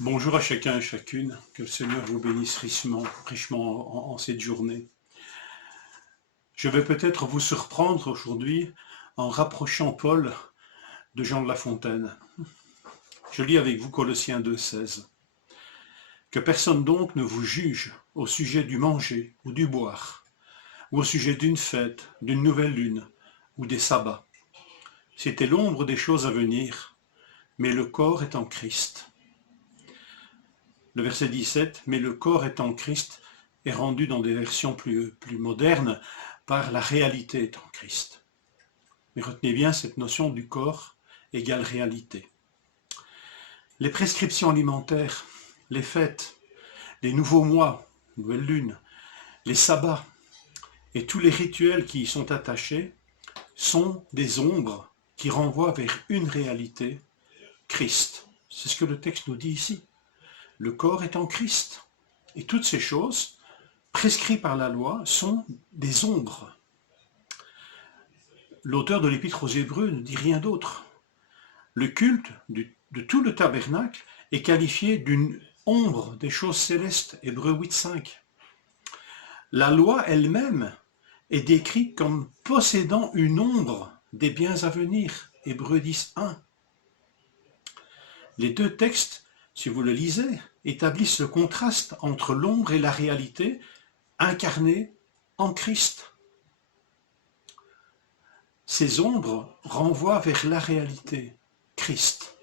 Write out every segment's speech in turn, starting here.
Bonjour à chacun et chacune, que le Seigneur vous bénisse richement en cette journée. Je vais peut-être vous surprendre aujourd'hui en rapprochant Paul de Jean de La Fontaine. Je lis avec vous Colossiens 2,16. Que personne donc ne vous juge au sujet du manger ou du boire, ou au sujet d'une fête, d'une nouvelle lune, ou des sabbats. C'était l'ombre des choses à venir, mais le corps est en Christ. Le verset 17, mais le corps est en Christ, est rendu dans des versions plus modernes par la réalité est en Christ. Mais retenez bien cette notion du corps égale réalité. Les prescriptions alimentaires, les fêtes, les nouveaux mois, nouvelle lune, les sabbats et tous les rituels qui y sont attachés sont des ombres qui renvoient vers une réalité, Christ. C'est ce que le texte nous dit ici. Le corps est en Christ. Et toutes ces choses, prescrites par la loi, sont des ombres. L'auteur de l'Épître aux Hébreux ne dit rien d'autre. Le culte de tout le tabernacle est qualifié d'une ombre des choses célestes, Hébreux 8,5. La loi elle-même est décrite comme possédant une ombre des biens à venir, Hébreux 10,1. Les deux textes, si vous le lisez, établissent le contraste entre l'ombre et la réalité incarnée en Christ. Ces ombres renvoient vers la réalité, Christ.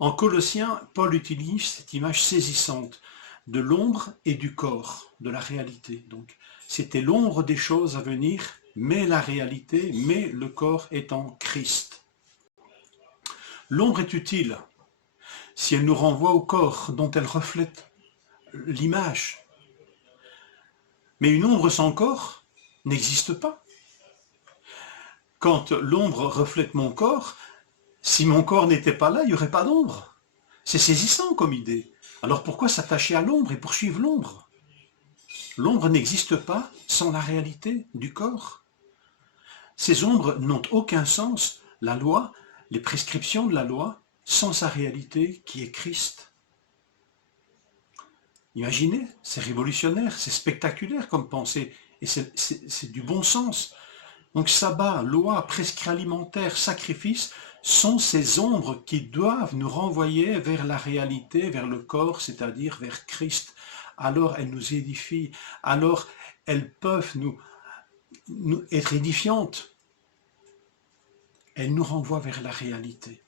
En Colossiens, Paul utilise cette image saisissante de l'ombre et du corps, de la réalité. Donc, c'était l'ombre des choses à venir, mais la réalité, mais le corps est en Christ. L'ombre est utile si elle nous renvoie au corps dont elle reflète l'image. Mais une ombre sans corps n'existe pas. Quand l'ombre reflète mon corps, si mon corps n'était pas là, il n'y aurait pas d'ombre. C'est saisissant comme idée. Alors pourquoi s'attacher à l'ombre et poursuivre l'ombre? L'ombre n'existe pas sans la réalité du corps. Ces ombres n'ont aucun sens, la loi, les prescriptions de la loi, sans sa réalité qui est Christ. Imaginez, c'est révolutionnaire, c'est spectaculaire comme pensée, et c'est du bon sens. Donc sabbat, loi, prescrits alimentaires, sacrifices sont ces ombres qui doivent nous renvoyer vers la réalité, vers le corps, c'est-à-dire vers Christ. Alors elles nous édifient, alors elles peuvent nous être édifiantes. Elles nous renvoient vers la réalité.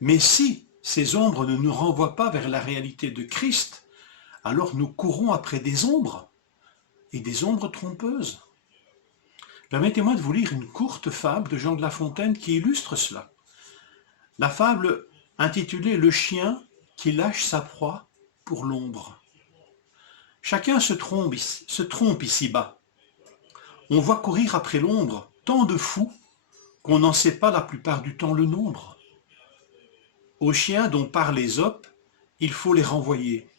Mais si ces ombres ne nous renvoient pas vers la réalité de Christ, alors nous courons après des ombres, et des ombres trompeuses. Permettez-moi de vous lire une courte fable de Jean de La Fontaine qui illustre cela. La fable intitulée « Le chien qui lâche sa proie pour l'ombre ». Chacun se trompe ici-bas. On voit courir après l'ombre tant de fous qu'on n'en sait pas la plupart du temps le nombre. Aux chiens dont parle Ésope, il faut les renvoyer.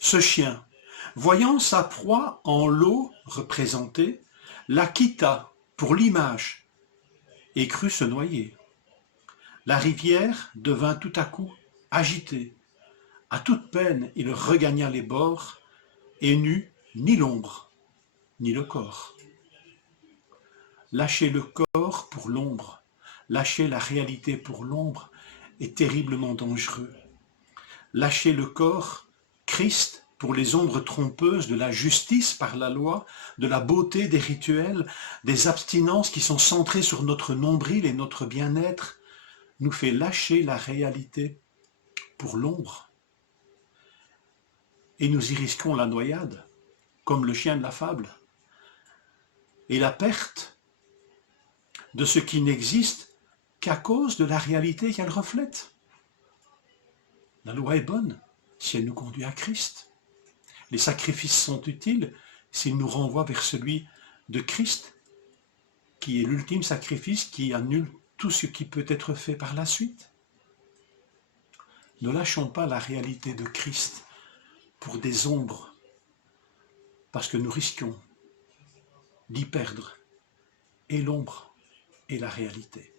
Ce chien, voyant sa proie en l'eau représentée, la quitta pour l'image et crut se noyer. La rivière devint tout à coup agitée. À toute peine, il regagna les bords et n'eut ni l'ombre, ni le corps. Lâcher le corps pour l'ombre, lâcher la réalité pour l'ombre est terriblement dangereux. Lâcher le corps, Christ, pour les ombres trompeuses de la justice par la loi, de la beauté des rituels, des abstinences qui sont centrées sur notre nombril et notre bien-être, nous fait lâcher la réalité pour l'ombre. Et nous y risquons la noyade, comme le chien de la fable, et la perte de ce qui n'existe qu'à cause de la réalité qu'elle reflète. La loi est bonne si elle nous conduit à Christ. Les sacrifices sont utiles s'ils nous renvoient vers celui de Christ, qui est l'ultime sacrifice qui annule tout ce qui peut être fait par la suite. Ne lâchons pas la réalité de Christ pour des ombres, parce que nous risquons d'y perdre et l'ombre et la réalité.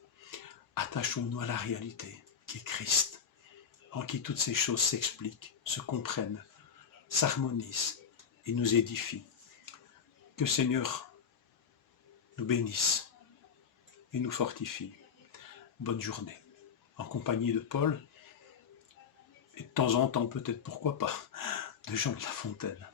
Attachons-nous à la réalité qui est Christ. en qui toutes ces choses s'expliquent, se comprennent, s'harmonisent et nous édifient. Que Seigneur nous bénisse et nous fortifie. Bonne journée, en compagnie de Paul, et de temps en temps peut-être, pourquoi pas, de Jean de La Fontaine.